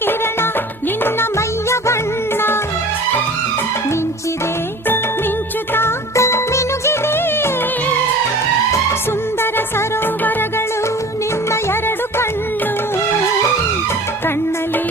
ಕಿರಣ ನಿನ್ನ ಮೈಯ ಬಣ್ಣ ಮಿಂಚಿದೆ ಮಿಂಚುತ್ತಾ ಮಿನುಗಿದೆ ಸುಂದರ ಸರೋವರಗಳು ನಿನ್ನ ಎರಡು ಕಣ್ಣು ಕಣ್ಣಲ್ಲಿ